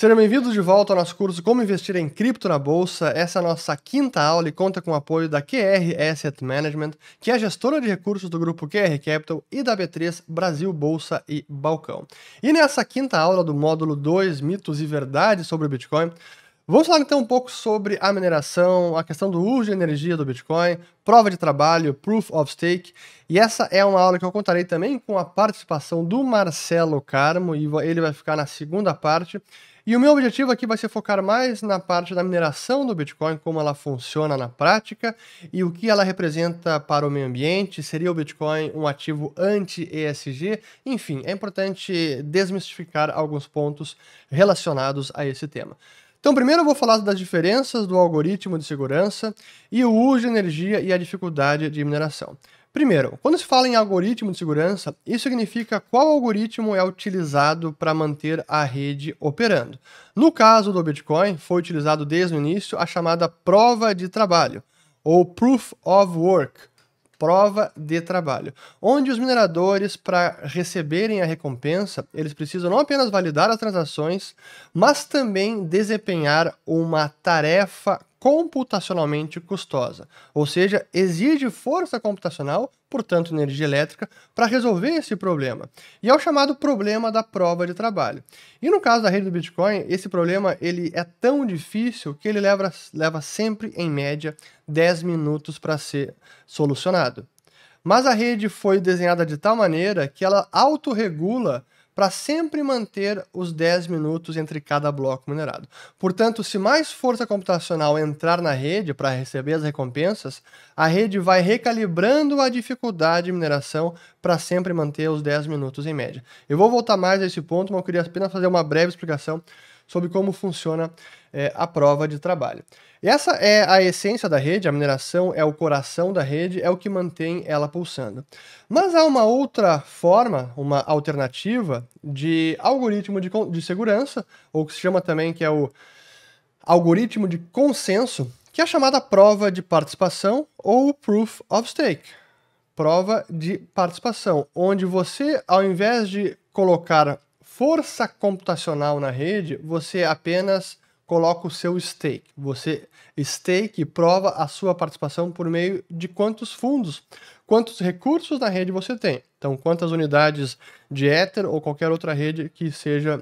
Sejam bem-vindos de volta ao nosso curso Como Investir em Cripto na Bolsa. Essa é a nossa quinta aula e conta com o apoio da QR Asset Management, que é a gestora de recursos do grupo QR Capital e da B3 Brasil Bolsa e Balcão. E nessa quinta aula do módulo 2, Mitos e Verdades sobre o Bitcoin, vamos falar então um pouco sobre a mineração, a questão do uso de energia do Bitcoin, prova de trabalho, Proof of Stake. E essa é uma aula que eu contarei também com a participação do Marcelo Carmo, e ele vai ficar na segunda parte. E o meu objetivo aqui vai ser focar mais na parte da mineração do Bitcoin, como ela funciona na prática e o que ela representa para o meio ambiente. Seria o Bitcoin um ativo anti-ESG? Enfim, é importante desmistificar alguns pontos relacionados a esse tema. Então, primeiro eu vou falar das diferenças do algoritmo de segurança e o uso de energia e a dificuldade de mineração. Primeiro, quando se fala em algoritmo de segurança, isso significa qual algoritmo é utilizado para manter a rede operando. No caso do Bitcoin, foi utilizado desde o início a chamada prova de trabalho, ou Proof of Work, prova de trabalho, onde os mineradores, para receberem a recompensa, eles precisam não apenas validar as transações, mas também desempenhar uma tarefa computacionalmente custosa, ou seja, exige força computacional, portanto energia elétrica, para resolver esse problema. E é o chamado problema da prova de trabalho. E no caso da rede do Bitcoin, esse problema ele é tão difícil que ele leva sempre, em média, 10 minutos para ser solucionado. Mas a rede foi desenhada de tal maneira que ela autorregula para sempre manter os 10 minutos entre cada bloco minerado. Portanto, se mais força computacional entrar na rede para receber as recompensas, a rede vai recalibrando a dificuldade de mineração para sempre manter os 10 minutos em média. Eu vou voltar mais a esse ponto, mas eu queria apenas fazer uma breve explicação sobre como funciona a prova de trabalho. Essa é a essência da rede, a mineração é o coração da rede, é o que mantém ela pulsando. Mas há uma outra forma, uma alternativa de algoritmo de segurança, ou que se chama também que é o algoritmo de consenso, que é a chamada prova de participação ou Proof of Stake. Prova de participação, onde você, ao invés de colocar força computacional na rede, você apenas coloca o seu stake. Você stake e prova a sua participação por meio de quantos fundos, quantos recursos na rede você tem. Então, quantas unidades de Ether ou qualquer outra rede que esteja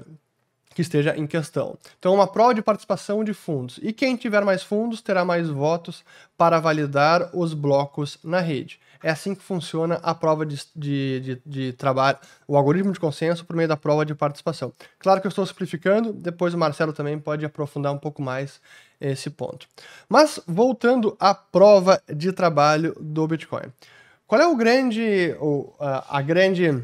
em questão. Então, uma prova de participação de fundos. E quem tiver mais fundos terá mais votos para validar os blocos na rede. É assim que funciona a prova de trabalho, o algoritmo de consenso por meio da prova de participação. Claro que eu estou simplificando, depois o Marcelo também pode aprofundar um pouco mais esse ponto. Mas, voltando à prova de trabalho do Bitcoin. Qual é a grande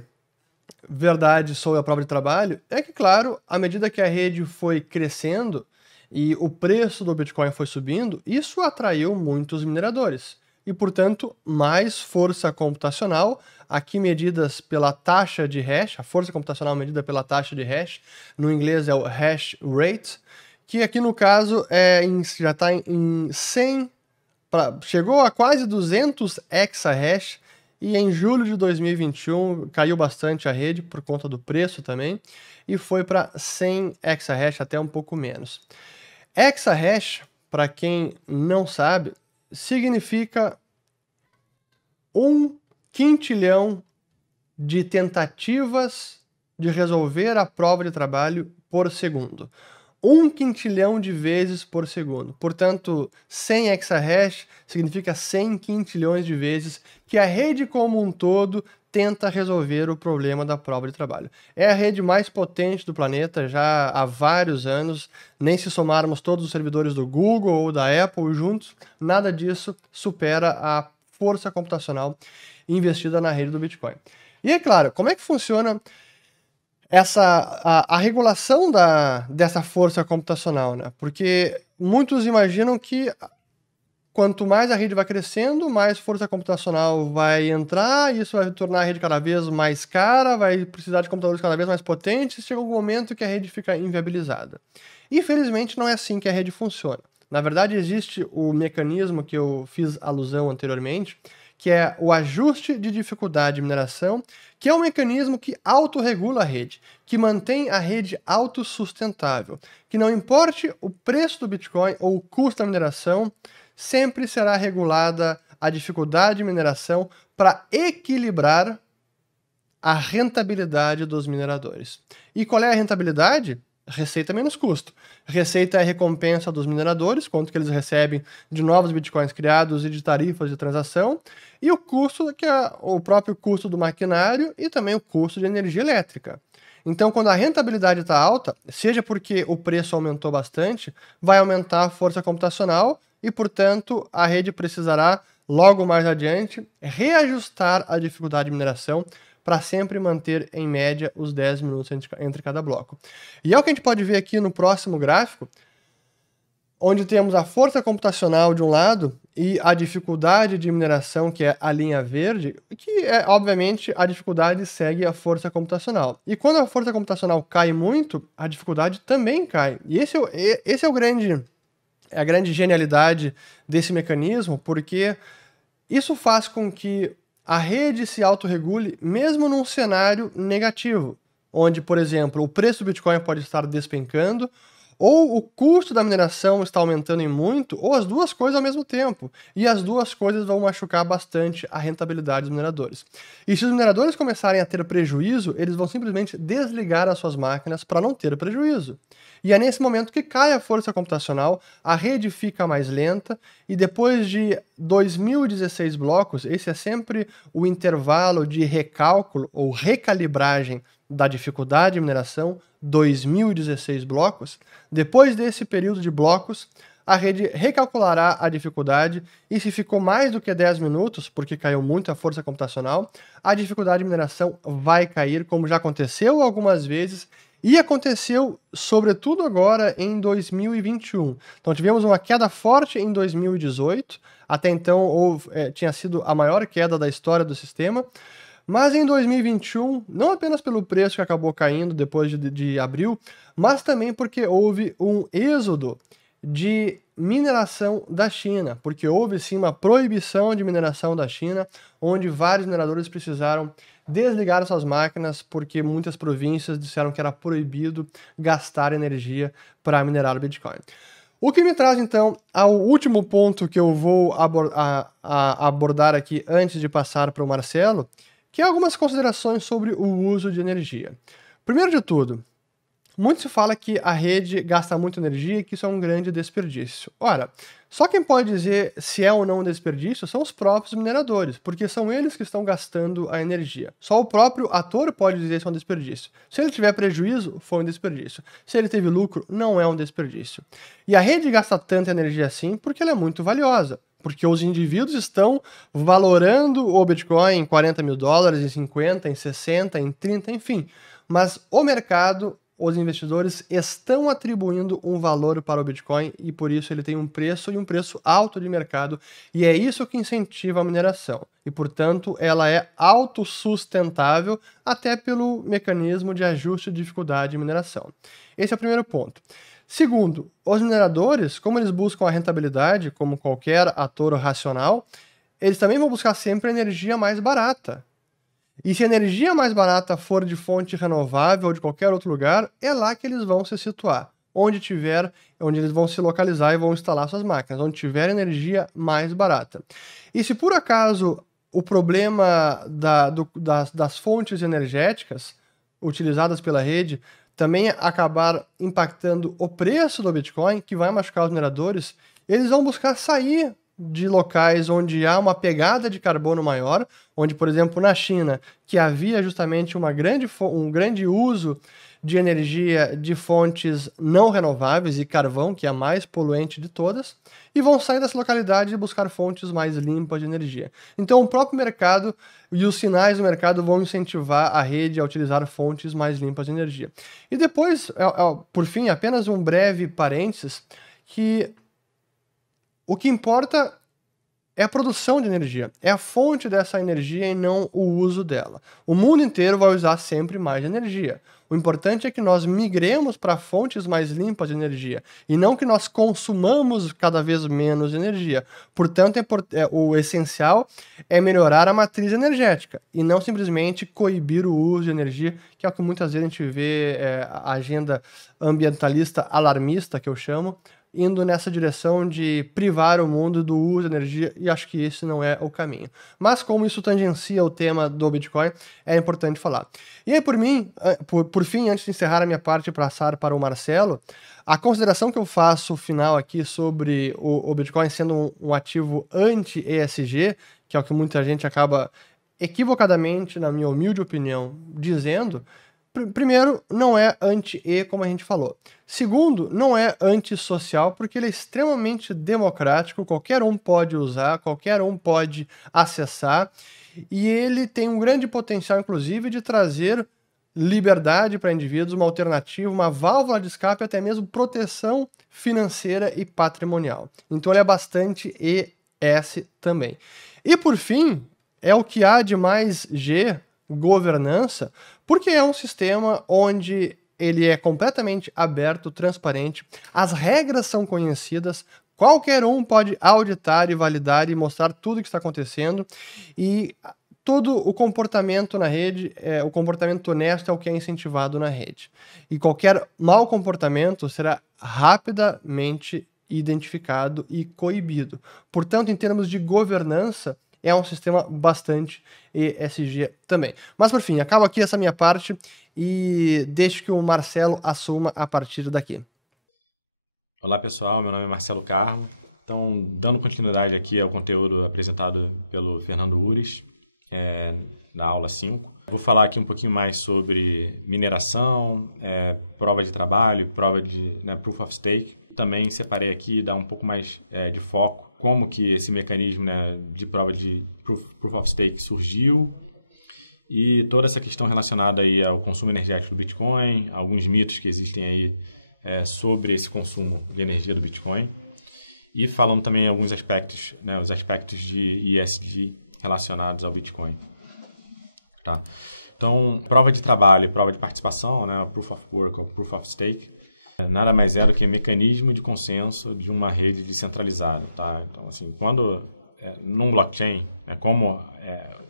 verdade sobre a prova de trabalho? É que, claro, à medida que a rede foi crescendo e o preço do Bitcoin foi subindo, isso atraiu muitos mineradores. E, portanto, mais força computacional, aqui medidas pela taxa de hash, a força computacional medida pela taxa de hash, no inglês é o hash rate, que aqui no caso já está em 100, chegou a quase 200 exahash, e em julho de 2021 caiu bastante a rede por conta do preço também, e foi para 100 exahash, até um pouco menos. Exahash, para quem não sabe, significa 1 quintilhão de tentativas de resolver a prova de trabalho por segundo. 1 quintilhão de vezes por segundo. Portanto, 100 exahash significa 100 quintilhões de vezes que a rede como um todo tenta resolver o problema da prova de trabalho. É a rede mais potente do planeta já há vários anos, nem se somarmos todos os servidores do Google ou da Apple juntos, nada disso supera a força computacional investida na rede do Bitcoin. E é claro, como é que funciona a regulação dessa força computacional, né? Porque muitos imaginam que quanto mais a rede vai crescendo, mais força computacional vai entrar, e isso vai tornar a rede cada vez mais cara, vai precisar de computadores cada vez mais potentes, e chega um momento que a rede fica inviabilizada. Infelizmente, não é assim que a rede funciona. Na verdade, existe o mecanismo que eu fiz alusão anteriormente, que é o ajuste de dificuldade de mineração, que é um mecanismo que autorregula a rede, que mantém a rede autossustentável, que não importe o preço do Bitcoin ou o custo da mineração, sempre será regulada a dificuldade de mineração para equilibrar a rentabilidade dos mineradores. E qual é a rentabilidade? Receita menos custo. Receita é a recompensa dos mineradores, quanto que eles recebem de novos bitcoins criados e de tarifas de transação, e o custo, que é o próprio custo do maquinário e também o custo de energia elétrica. Então, quando a rentabilidade está alta, seja porque o preço aumentou bastante, vai aumentar a força computacional e, portanto, a rede precisará, logo mais adiante, reajustar a dificuldade de mineração para sempre manter, em média, os 10 minutos entre cada bloco. E é o que a gente pode ver aqui no próximo gráfico, onde temos a força computacional de um lado e a dificuldade de mineração, que é a linha verde, que é, obviamente, a dificuldade segue a força computacional. E quando a força computacional cai muito, a dificuldade também cai. E esse é a grande genialidade desse mecanismo, porque isso faz com que a rede se autorregule mesmo num cenário negativo, onde, por exemplo, o preço do Bitcoin pode estar despencando, ou o custo da mineração está aumentando em muito, ou as duas coisas ao mesmo tempo. E as duas coisas vão machucar bastante a rentabilidade dos mineradores. E se os mineradores começarem a ter prejuízo, eles vão simplesmente desligar as suas máquinas para não ter prejuízo. E é nesse momento que cai a força computacional, a rede fica mais lenta, e depois de 2016 blocos, esse é sempre o intervalo de recálculo ou recalibragem da dificuldade de mineração, 2016 blocos. Depois desse período de blocos, a rede recalculará a dificuldade, e se ficou mais do que 10 minutos, porque caiu muito a força computacional, a dificuldade de mineração vai cair, como já aconteceu algumas vezes, e aconteceu sobretudo agora em 2021. Então tivemos uma queda forte em 2018, até então tinha sido a maior queda da história do sistema, mas em 2021, não apenas pelo preço que acabou caindo depois de abril, mas também porque houve um êxodo de mineração da China, porque houve sim uma proibição de mineração da China, onde vários mineradores precisaram desligar suas máquinas porque muitas províncias disseram que era proibido gastar energia para minerar o Bitcoin. O que me traz, então, ao último ponto que eu vou abordar aqui antes de passar para o Marcelo, que é algumas considerações sobre o uso de energia. Primeiro de tudo, muito se fala que a rede gasta muita energia e que isso é um grande desperdício. Ora, só quem pode dizer se é ou não um desperdício são os próprios mineradores, porque são eles que estão gastando a energia. Só o próprio ator pode dizer se é um desperdício. Se ele tiver prejuízo, foi um desperdício. Se ele teve lucro, não é um desperdício. E a rede gasta tanta energia assim porque ela é muito valiosa. Porque os indivíduos estão valorando o Bitcoin em 40 mil dólares, em 50, em 60, em 30, enfim. Mas o mercado, os investidores estão atribuindo um valor para o Bitcoin e por isso ele tem um preço e um preço alto de mercado, e é isso que incentiva a mineração. E, portanto, ela é autossustentável até pelo mecanismo de ajuste de dificuldade de mineração. Esse é o primeiro ponto. Segundo, os mineradores, como eles buscam a rentabilidade, como qualquer ator racional, eles também vão buscar sempre a energia mais barata. E se a energia mais barata for de fonte renovável ou de qualquer outro lugar, é lá que eles vão se situar. Onde eles vão se localizar e vão instalar suas máquinas, onde tiver energia mais barata. E se por acaso o problema das fontes energéticas utilizadas pela rede também acabar impactando o preço do Bitcoin, que vai machucar os mineradores, eles vão buscar sair de locais onde há uma pegada de carbono maior, onde, por exemplo, na China, que havia justamente um grande uso de energia de fontes não renováveis e carvão, que é a mais poluente de todas, e vão sair dessa localidade e buscar fontes mais limpas de energia. Então, o próprio mercado e os sinais do mercado vão incentivar a rede a utilizar fontes mais limpas de energia. E depois, por fim, apenas um breve parênteses, que o que importa é a produção de energia, é a fonte dessa energia e não o uso dela. O mundo inteiro vai usar sempre mais energia. O importante é que nós migremos para fontes mais limpas de energia e não que nós consumamos cada vez menos energia. Portanto, o essencial é melhorar a matriz energética e não simplesmente coibir o uso de energia, que é o que muitas vezes a gente vê a agenda ambientalista alarmista, que eu chamo, indo nessa direção de privar o mundo do uso de energia, e acho que esse não é o caminho. Mas como isso tangencia o tema do Bitcoin, é importante falar. E aí, por fim, antes de encerrar a minha parte e passar para o Marcelo, a consideração que eu faço final aqui sobre o Bitcoin sendo um ativo anti-ESG, que é o que muita gente acaba equivocadamente, na minha humilde opinião, dizendo. Primeiro, não é anti-E, como a gente falou. Segundo, não é antissocial, porque ele é extremamente democrático, qualquer um pode usar, qualquer um pode acessar, e ele tem um grande potencial, inclusive, de trazer liberdade para indivíduos, uma alternativa, uma válvula de escape, até mesmo proteção financeira e patrimonial. Então ele é bastante ES também. E por fim, é o que há de mais G, governança, porque é um sistema onde ele é completamente aberto, transparente, as regras são conhecidas, qualquer um pode auditar e validar e mostrar tudo o que está acontecendo, e todo o comportamento na rede, o comportamento honesto é o que é incentivado na rede. E qualquer mau comportamento será rapidamente identificado e coibido. Portanto, em termos de governança, é um sistema bastante ESG também. Mas, por fim, acabo aqui essa minha parte e deixo que o Marcelo assuma a partir daqui. Olá, pessoal. Meu nome é Marcelo Carmo. Então, dando continuidade aqui ao conteúdo apresentado pelo Fernando Ures, na aula 5. Vou falar aqui um pouquinho mais sobre mineração, prova de trabalho, prova de Proof of Stake. Também separei aqui, dar um pouco mais de foco como que esse mecanismo de prova de Proof of Stake surgiu e toda essa questão relacionada aí ao consumo energético do Bitcoin, alguns mitos que existem aí sobre esse consumo de energia do Bitcoin e falando também alguns aspectos, os aspectos de ESG relacionados ao Bitcoin. Tá? Então, prova de trabalho e prova de participação, o Proof of Work ou Proof of Stake, nada mais é do que mecanismo de consenso de uma rede descentralizada. Tá? Então, assim, quando num blockchain, como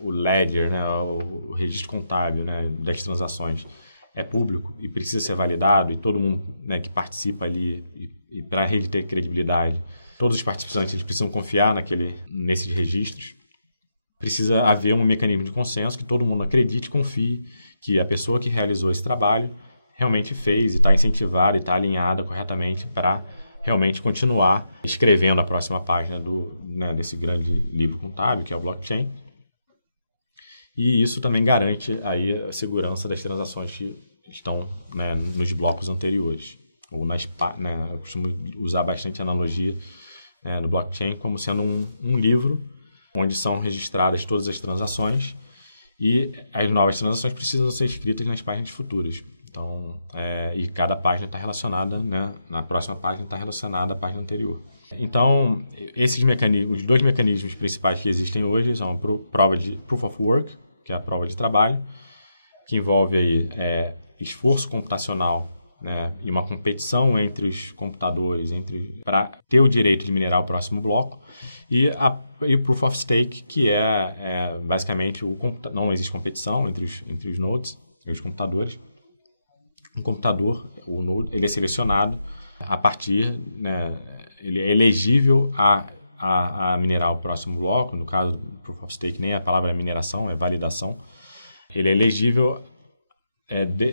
o ledger, o registro contábil das transações é público e precisa ser validado e todo mundo que participa ali, e para a rede ter credibilidade, todos os participantes eles precisam confiar nesses registros, precisa haver um mecanismo de consenso que todo mundo acredite e confie que a pessoa que realizou esse trabalho realmente fez e está incentivada e está alinhada corretamente para realmente continuar escrevendo a próxima página desse grande livro contábil, que é o blockchain. E isso também garante aí a segurança das transações que estão nos blocos anteriores. Ou eu costumo usar bastante analogia no blockchain como sendo um livro onde são registradas todas as transações e as novas transações precisam ser escritas nas páginas futuras. Então, e cada página está relacionada, na próxima página está relacionada à página anterior. Então, esses mecanismos, os dois mecanismos principais que existem hoje são a prova de Proof of Work, que é a prova de trabalho, que envolve aí, esforço computacional e uma competição entre os computadores para ter o direito de minerar o próximo bloco, e o Proof of Stake, que basicamente não existe competição entre os nodes e os computadores. Um computador, o node, ele é selecionado a partir, ele é elegível a minerar o próximo bloco. No caso do Proof of Stake, nem a palavra é mineração, é validação. Ele é elegível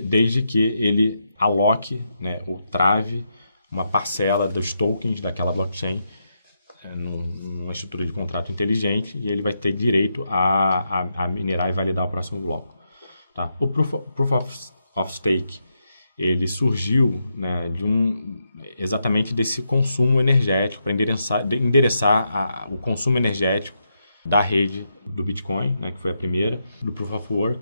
desde que ele aloque, ou trave uma parcela dos tokens daquela blockchain numa estrutura de contrato inteligente, e ele vai ter direito a minerar e validar o próximo bloco. Tá? O Proof of Stake ele surgiu exatamente desse consumo energético, para endereçar o consumo energético da rede do Bitcoin, que foi a primeira, do Proof of Work,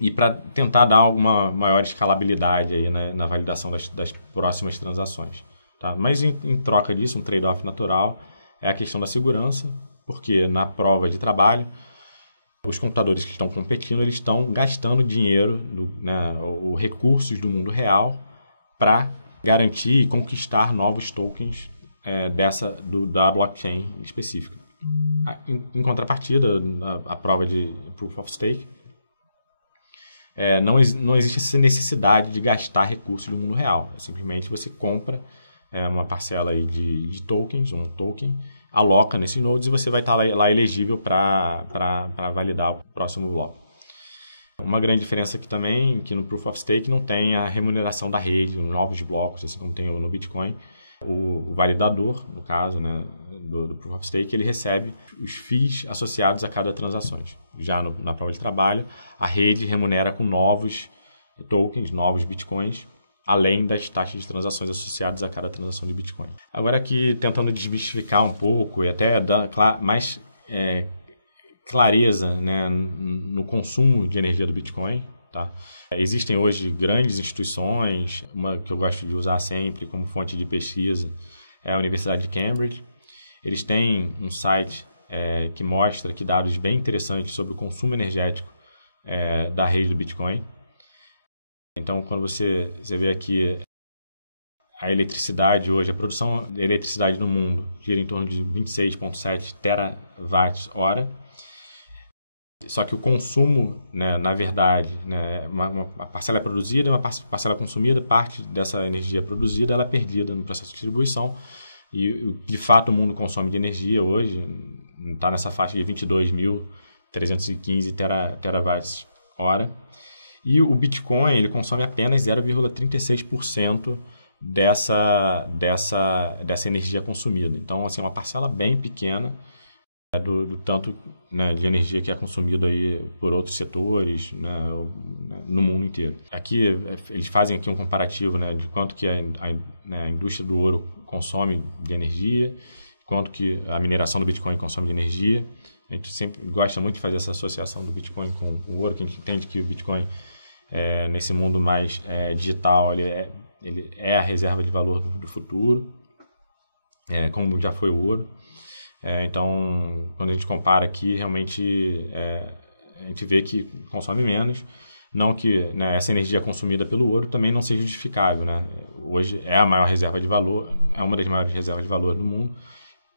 e para tentar dar alguma maior escalabilidade aí, na validação das próximas transações. Tá? Mas em troca disso, um trade-off natural é a questão da segurança, porque na prova de trabalho, os computadores que estão competindo, eles estão gastando dinheiro, né, os recursos do mundo real para garantir e conquistar novos tokens da blockchain específica. Em contrapartida, a prova de Proof of Stake, não existe essa necessidade de gastar recursos do mundo real. Simplesmente você compra uma parcela aí de tokens, um token, aloca nesses nodes e você vai estar lá elegível para validar o próximo bloco. Uma grande diferença aqui também, que no Proof of Stake não tem a remuneração da rede, novos blocos, assim como tem no Bitcoin. O validador, no caso, né, do Proof of Stake, ele recebe os FIIs associados a cada transação. Já na prova de trabalho, a rede remunera com novos tokens, novos Bitcoins, além das taxas de transações associadas a cada transação de Bitcoin. Agora aqui, tentando desmistificar um pouco e até dar mais clareza, né, no consumo de energia do Bitcoin. Tá? Existem hoje grandes instituições, uma que eu gosto de usar sempre como fonte de pesquisa é a Universidade de Cambridge. Eles têm um site que mostra dados bem interessantes sobre o consumo energético da rede do Bitcoin. Então, quando você vê aqui a eletricidade hoje, a produção de eletricidade no mundo gira em torno de 26,7 terawatts-hora. Só que o consumo, né, na verdade, né, uma parcela é produzida, uma parcela é consumida, parte dessa energia produzida ela é perdida no processo de distribuição. E, de fato, o mundo consome de energia hoje, está nessa faixa de 22.315 terawatts-hora. E o Bitcoin ele consome apenas 0,36% dessa energia consumida. Então, assim, uma parcela bem pequena do tanto, né, de energia que é consumido aí por outros setores, né, no mundo inteiro. Aqui eles fazem aqui um comparativo, né, de quanto que a indústria do ouro consome de energia, quanto que a mineração do Bitcoin consome de energia. A gente sempre gosta muito de fazer essa associação do Bitcoin com o ouro, que a gente entende que o Bitcoin, nesse mundo mais digital, ele é a reserva de valor do futuro, como já foi o ouro. Então, quando a gente compara aqui, realmente a gente vê que consome menos. Não que, né, essa energia consumida pelo ouro também não seja justificável. Né? Hoje é a maior reserva de valor, é uma das maiores reservas de valor do mundo.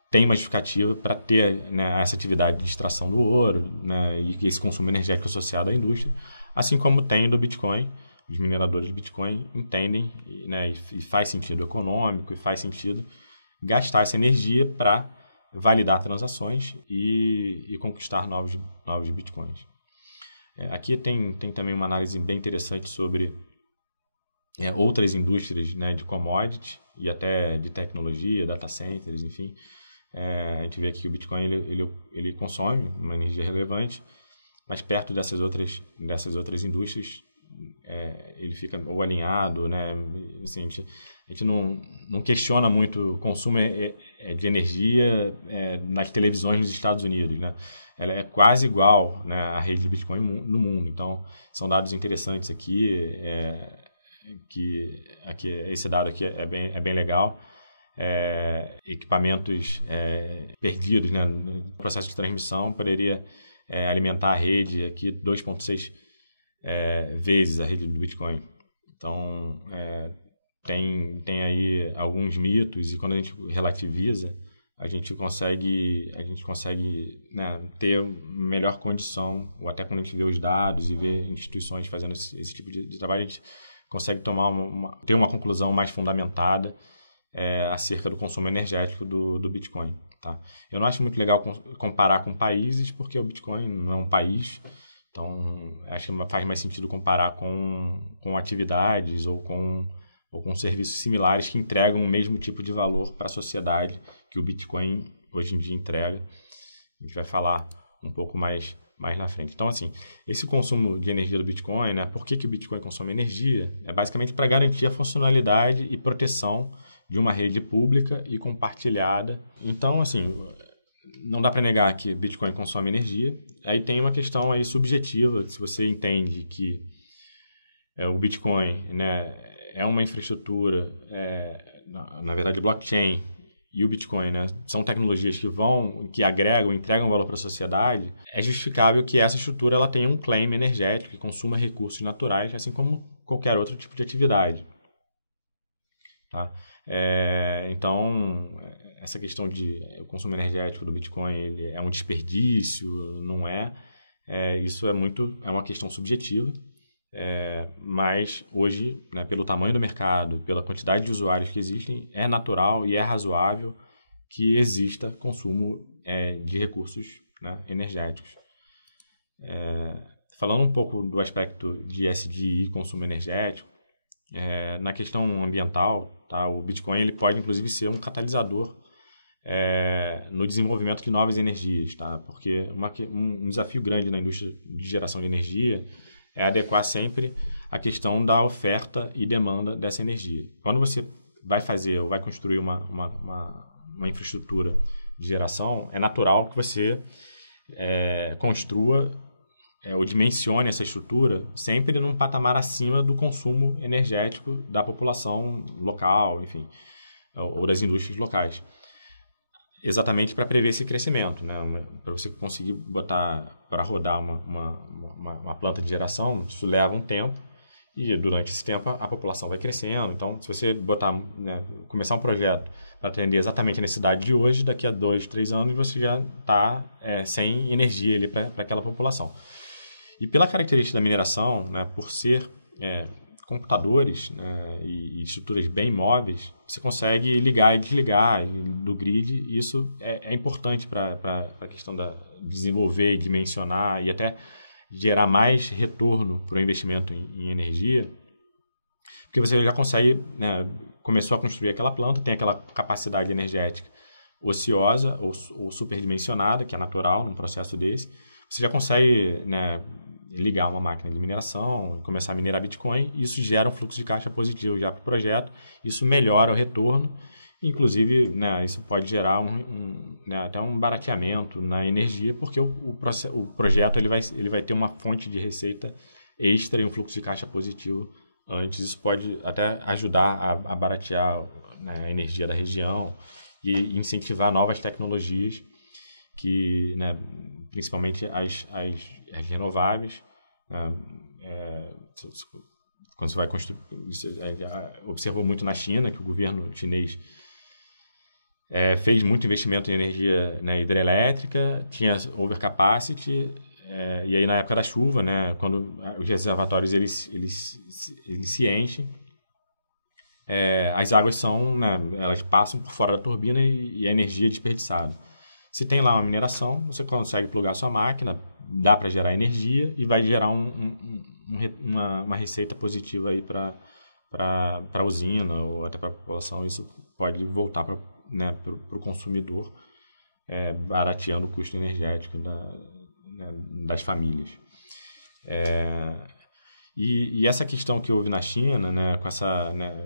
Tem uma justificativa para ter, né, essa atividade de extração do ouro, né, e esse consumo energético associado à indústria, assim como tem do Bitcoin. Os mineradores de Bitcoin entendem, né, e faz sentido econômico, e faz sentido gastar essa energia para validar transações e conquistar novos Bitcoins. Aqui tem também uma análise bem interessante sobre outras indústrias, né, de commodity e até de tecnologia, data centers, enfim. A gente vê que o Bitcoin ele consome uma energia relevante, mas perto dessas outras indústrias ele fica ou alinhado, né? Assim, a gente não questiona muito o consumo de energia nas televisões nos Estados Unidos, né? Ela é quase igual, né, à rede de Bitcoin no mundo. Então, são dados interessantes aqui, que esse dado aqui é bem legal. Equipamentos perdidos, né, no processo de transmissão poderia alimentar a rede aqui 2,6 vezes a rede do Bitcoin. Então, tem aí alguns mitos, e quando a gente relativiza, a gente consegue né, ter melhor condição, ou até quando a gente vê os dados e vê instituições fazendo esse tipo de trabalho, a gente consegue ter uma conclusão mais fundamentada acerca do consumo energético do Bitcoin. Tá? Eu não acho muito legal comparar com países, porque o Bitcoin não é um país. Então, acho que faz mais sentido comparar com atividades ou com serviços similares que entregam o mesmo tipo de valor para a sociedade que o Bitcoin hoje em dia entrega. A gente vai falar um pouco mais na frente. Então, assim, esse consumo de energia do Bitcoin, né, por que o Bitcoin consome energia? É basicamente para garantir a funcionalidade e proteção de uma rede pública e compartilhada. Então, assim, não dá para negar que Bitcoin consome energia. Aí tem uma questão aí subjetiva, se você entende que o Bitcoin, né, é uma infraestrutura, na verdade blockchain, e o Bitcoin, né, são tecnologias que agregam, entregam valor para a sociedade, é justificável que essa estrutura ela tenha um claim energético que consuma recursos naturais, assim como qualquer outro tipo de atividade. Tá? Então, essa questão de o consumo energético do Bitcoin ele é um desperdício, não é? Isso é uma questão subjetiva. Mas hoje, né, pelo tamanho do mercado, pela quantidade de usuários que existem, é natural e é razoável que exista consumo de recursos, né, energéticos. Falando um pouco do aspecto de ESG e consumo energético, na questão ambiental, tá, o Bitcoin ele pode inclusive ser um catalisador no desenvolvimento de novas energias, tá? Porque um desafio grande na indústria de geração de energia é adequar sempre a questão da oferta e demanda dessa energia. Quando você vai fazer ou vai construir uma infraestrutura de geração, é natural que você construa ou dimensione essa estrutura sempre num patamar acima do consumo energético da população local, enfim, ou das indústrias locais. Exatamente para prever esse crescimento, né? Para você conseguir botar para rodar uma planta de geração, isso leva um tempo e durante esse tempo a população vai crescendo. Então, se você começar um projeto para atender exatamente a necessidade de hoje, daqui a 2, 3 anos você já está sem energia para aquela população. E pela característica da mineração, né, por ser computadores, né, e estruturas bem móveis, você consegue ligar e desligar do grid, e isso é importante para a questão de desenvolver e dimensionar e até gerar mais retorno para o investimento em energia, porque você já consegue, né, começou a construir aquela planta, tem aquela capacidade energética ociosa ou superdimensionada, que é natural num processo desse, você já consegue, né, ligar uma máquina de mineração, começar a minerar Bitcoin, e isso gera um fluxo de caixa positivo já para o projeto, isso melhora o retorno, inclusive, né, isso pode gerar até um barateamento na energia, porque o projeto ele vai ter uma fonte de receita extra e um fluxo de caixa positivo antes. Isso pode até ajudar a baratear, né, a energia da região e incentivar novas tecnologias que, né, principalmente as renováveis, quando você vai construir, você observou muito na China que o governo chinês fez muito investimento em energia, né, hidrelétrica, tinha overcapacity, e aí na época da chuva, né, quando os reservatórios eles se enchem, as águas elas passam por fora da turbina e a energia é desperdiçada. Se tem lá uma mineração, você consegue plugar sua máquina, dá para gerar energia e vai gerar uma receita positiva aí para a usina ou até para a população. Isso pode voltar para o consumidor, barateando o custo energético das famílias. E essa questão que houve na China, né, com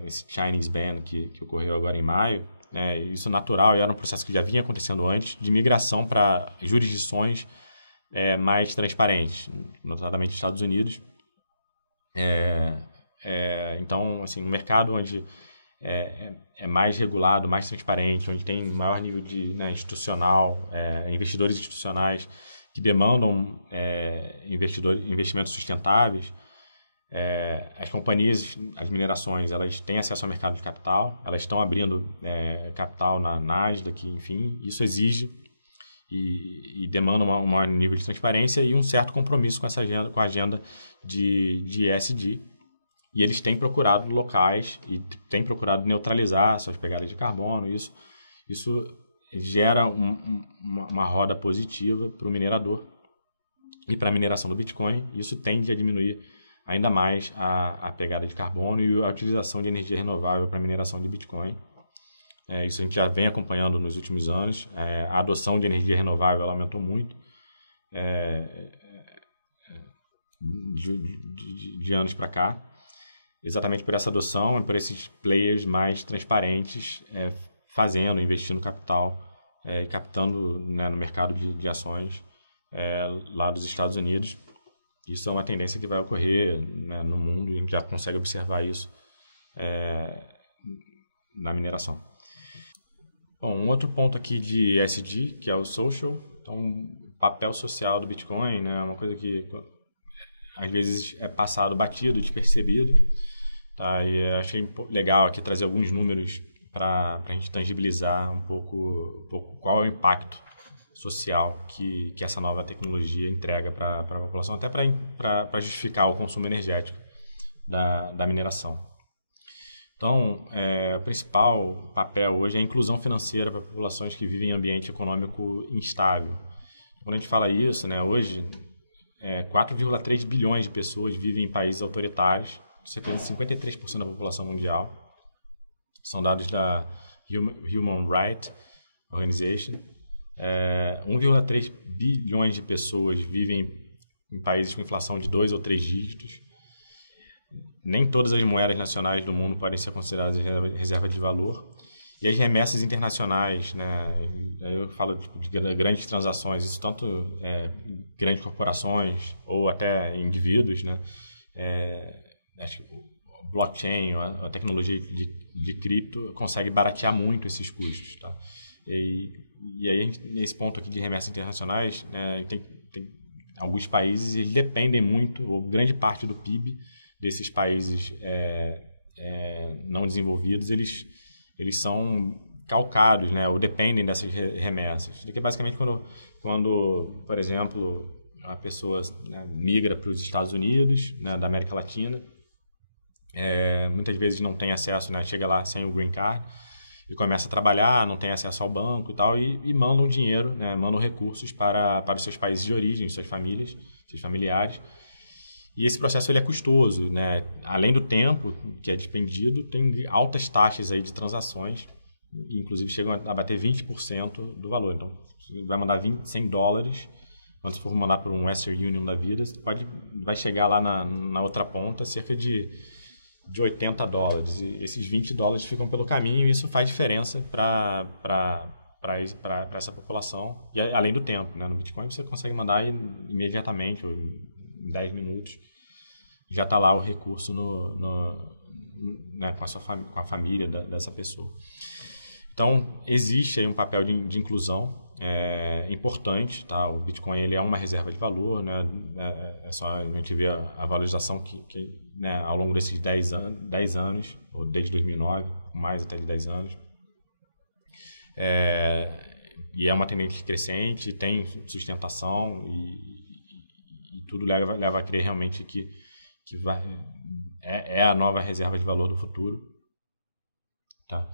esse Chinese Ban que ocorreu agora em maio, isso é natural e era um processo que já vinha acontecendo antes, de migração para jurisdições mais transparentes, notadamente Estados Unidos. Então, assim, um mercado onde é mais regulado, mais transparente, onde tem maior nível de institucional, investidores institucionais que demandam investimentos sustentáveis. As companhias, as minerações, elas têm acesso ao mercado de capital, elas estão abrindo capital na Nasdaq, enfim, isso exige e demanda um maior nível de transparência e um certo compromisso com a agenda de ESG. E eles têm procurado locais e têm procurado neutralizar suas pegadas de carbono. Isso gera uma roda positiva para o minerador e para a mineração do Bitcoin. Isso tende a diminuir ainda mais a pegada de carbono e a utilização de energia renovável para a mineração de Bitcoin. Isso a gente já vem acompanhando nos últimos anos. A adoção de energia renovável ela aumentou muito de anos para cá, exatamente por essa adoção e por esses players mais transparentes investindo capital e captando, né, no mercado de ações lá dos Estados Unidos. Isso é uma tendência que vai ocorrer, né, no mundo, e a gente já consegue observar isso na mineração. Bom, um outro ponto aqui de ESG, que é o social, então o papel social do Bitcoin, né, é uma coisa que às vezes é passado batido, despercebido, tá? E achei legal aqui trazer alguns números para a gente tangibilizar um pouco qual é o impacto social que essa nova tecnologia entrega para a população, até para justificar o consumo energético da mineração. Então, o principal papel hoje é a inclusão financeira para populações que vivem em ambiente econômico instável. Quando a gente fala isso, né, hoje, 4,3 bilhões de pessoas vivem em países autoritários, cerca de 53% da população mundial. São dados da Human Rights Organization. 1,3 bilhões de pessoas vivem em países com inflação de 2 ou 3 dígitos. Nem todas as moedas nacionais do mundo podem ser consideradas reserva de valor. E as remessas internacionais, né, eu falo de grandes transações, isso tanto grandes corporações ou até indivíduos, né, acho que o blockchain, a tecnologia de cripto consegue baratear muito esses custos. Tá? E aí, nesse ponto aqui de remessas internacionais, tem alguns países, eles dependem muito, ou grande parte do PIB desses países não desenvolvidos, eles são calcados, né, ou dependem dessas remessas. Que basicamente quando, por exemplo, a pessoa, né, migra para os Estados Unidos, né, da América Latina, muitas vezes não tem acesso, né, chega lá sem o green card e começa a trabalhar, não tem acesso ao banco e tal, e mandam dinheiro, né, mandam recursos para os seus países de origem, suas famílias, seus familiares. E esse processo ele é custoso, né? Além do tempo que é despendido, tem altas taxas aí de transações, inclusive chegam a bater 20% do valor. Então, você vai mandar $100, quando você for mandar por um Western Union da vida, você vai chegar lá na outra ponta cerca de $80. E esses $20 ficam pelo caminho e isso faz diferença para essa população. E além do tempo, né? No Bitcoin você consegue mandar imediatamente, ou em 10 minutos, já está lá o recurso né, com a família dessa pessoa. Então, existe aí um papel de inclusão importante. Tá? O Bitcoin ele é uma reserva de valor, né? É só a gente ver a valorização que né, ao longo desses 10 anos, ou desde 2009, mais até de 10 anos. E é uma tendência crescente, tem sustentação e tudo leva a crer realmente que é a nova reserva de valor do futuro. Tá?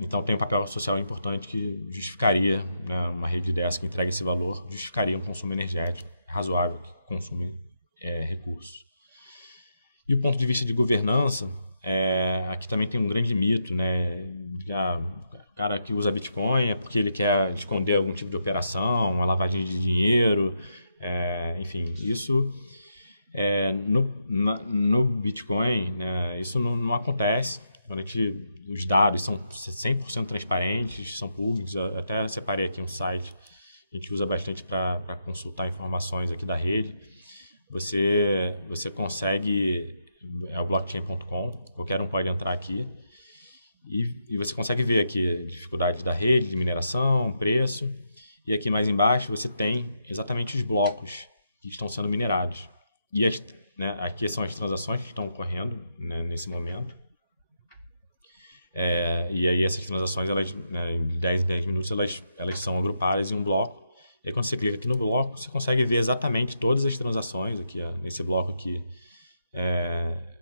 Então tem um papel social importante que justificaria, né, uma rede dessa que entrega esse valor, justificaria um consumo energético razoável que consome recursos. E o ponto de vista de governança, aqui também tem um grande mito, né? O cara que usa Bitcoin é porque ele quer esconder algum tipo de operação, uma lavagem de dinheiro. Enfim, isso no Bitcoin, né, isso não acontece. Quando os dados são 100% transparentes, são públicos. Eu até separei aqui um site que a gente usa bastante para consultar informações aqui da rede. Você consegue, é o blockchain.com, qualquer um pode entrar aqui e você consegue ver aqui a dificuldade da rede de mineração, preço. E aqui mais embaixo você tem exatamente os blocos que estão sendo minerados. E aqui são as transações que estão ocorrendo, né, nesse momento. E aí essas transações, elas, né, em 10 minutos, elas são agrupadas em um bloco. E aí quando você clica aqui no bloco, você consegue ver exatamente todas as transações aqui, ó, nesse bloco aqui.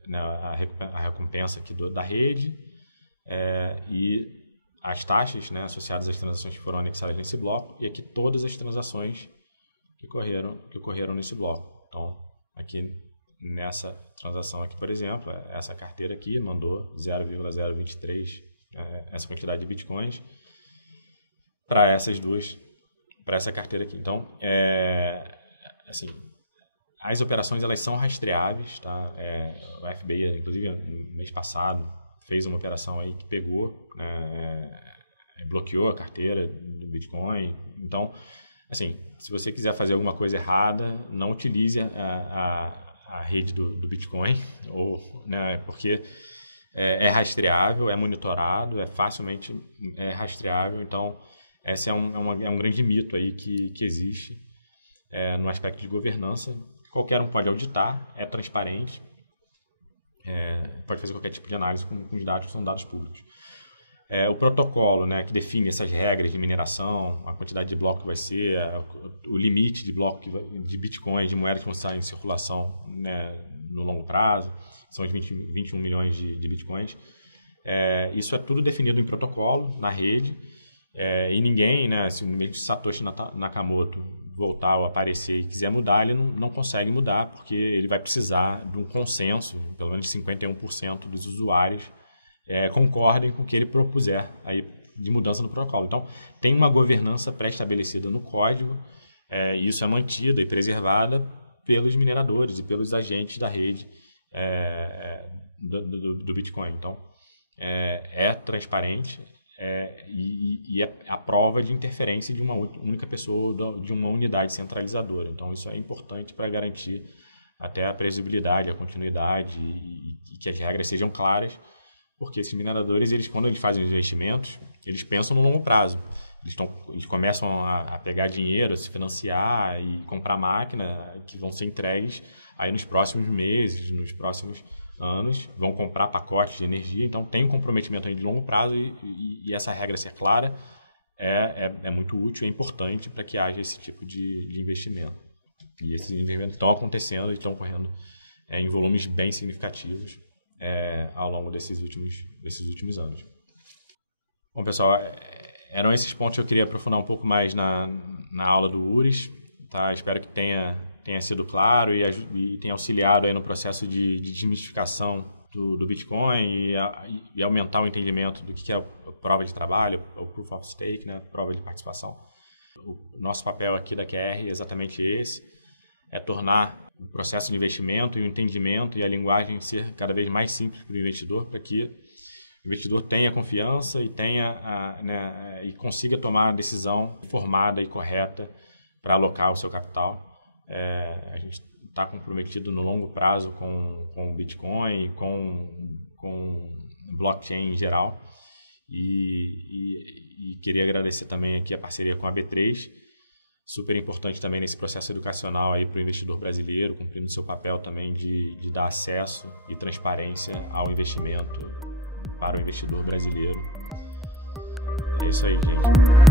Né, a recompensa aqui da rede e as taxas, né, associadas às transações que foram anexadas nesse bloco, e aqui todas as transações que ocorreram nesse bloco. Então, aqui nessa transação aqui, por exemplo, essa carteira aqui mandou 0,023 essa quantidade de bitcoins para essa carteira aqui. Então, assim, as operações elas são rastreáveis, tá? O FBI, inclusive, no mês passado, fez uma operação aí que pegou, bloqueou a carteira do Bitcoin. Então, assim, se você quiser fazer alguma coisa errada, não utilize a rede do Bitcoin, né, porque é rastreável, é monitorado, é facilmente rastreável. Então, esse é um grande mito aí que existe no aspecto de governança. Qualquer um pode auditar, é transparente, pode fazer qualquer tipo de análise com os dados que são dados públicos. O protocolo, né, que define essas regras de mineração, a quantidade de bloco que vai ser, o limite de bloco de Bitcoin, de moedas que vão estar em circulação, né, no longo prazo, são os 21 milhões de Bitcoins. Isso é tudo definido em protocolo, na rede, e ninguém, né, se o Satoshi Nakamoto voltar ou aparecer e quiser mudar, ele não consegue mudar, porque ele vai precisar de um consenso, pelo menos 51% dos usuários concordem com o que ele propuser aí de mudança no protocolo. Então, tem uma governança pré-estabelecida no código, e isso é mantida e preservada pelos mineradores e pelos agentes da rede do Bitcoin. Então, é transparente e é a prova de interferência de uma única pessoa, de uma unidade centralizadora. Então, isso é importante para garantir até a previsibilidade, a continuidade e que as regras sejam claras, porque esses mineradores, quando eles fazem os investimentos, eles pensam no longo prazo. Eles começam a pegar dinheiro, a se financiar e comprar máquina que vão ser entregues aí nos próximos meses, nos próximos anos, vão comprar pacotes de energia. Então, tem um comprometimento aí de longo prazo e essa regra ser clara é muito útil, é importante para que haja esse tipo de investimento. E esses investimentos estão acontecendo e estão ocorrendo em volumes bem significativos ao longo desses últimos anos. Bom, pessoal, eram esses pontos que eu queria aprofundar um pouco mais na aula do URIS. Tá? Espero que tenha sido claro e tenha auxiliado aí no processo de desmistificação do Bitcoin e aumentar o entendimento do que é a prova de trabalho, o Proof of Stake, né? Prova de participação. O nosso papel aqui da QR é exatamente esse, tornar o processo de investimento e o entendimento e a linguagem ser cada vez mais simples para o investidor, para que o investidor tenha confiança e e consiga tomar a decisão formada e correta para alocar o seu capital. A gente está comprometido no longo prazo com o Bitcoin, com blockchain em geral, e queria agradecer também aqui a parceria com a B3, super importante também nesse processo educacional aí para o investidor brasileiro, cumprindo seu papel também de dar acesso e transparência ao investimento para o investidor brasileiro. É isso aí, gente.